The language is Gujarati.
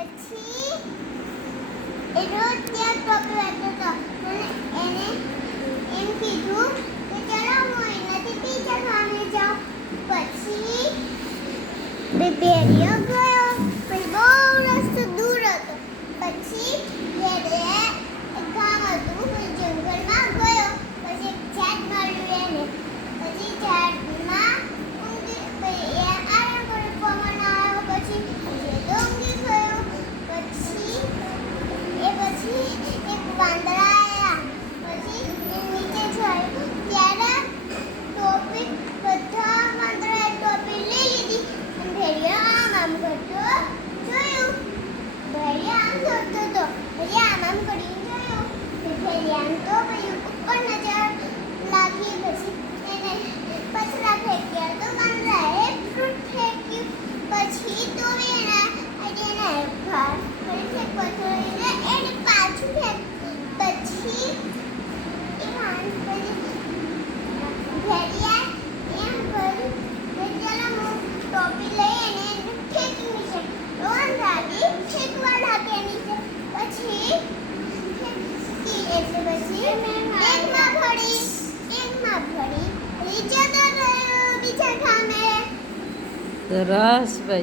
પછી એ રોજ ત્યાં ટોપી વાંચતો હતો અને એને એમ કીધું કે ચલો હું અહીંયાથી ટીચર સામે જાઉં. પછી બેરિયો ગયો, પછી બહુ રસ્તો દૂર હતો. પછી બેરિયે એક ગામ હતું, પછી જંગલમાં ગયો. પછી એક ઝાડ મળ્યું એને. પછી ઝાડમાં આરામ કરે, પવન આવ્યો. પછી ઊંઘી ગયો. પછી એક વાંદરા આવ્યા. પછી નીચે જોયું ત્યારે ટોપી, બધા વાંદરાએ ટોપી લઈ લીધી અને ભેડિયો આમ કરતો જોયું. ભેડિયો આમ કરતો હતો, પછી આમ કરીને જોયું. ભેડિયાને તો પછી ઉપર નજર લાગી. પછી એને પથરા ફેંક્યા તો વાંદરાએ ફ્રૂટ ફેંક્યું. પછી તો એના ઘર ફરીથી પથરો એને પાછું ફેંક્યું. પછી ભેડિયા એમ કર્યું કે ચાલો હું ટોપી લઈ એને ફેંકી નીચે. તો વાંદરાએ ફેંકવા લાગ્યા નીચે. પછી એટલે પછી એકમાં ભરી જતો રહ્યો બીજા ગામે. સરસ ભાઈ.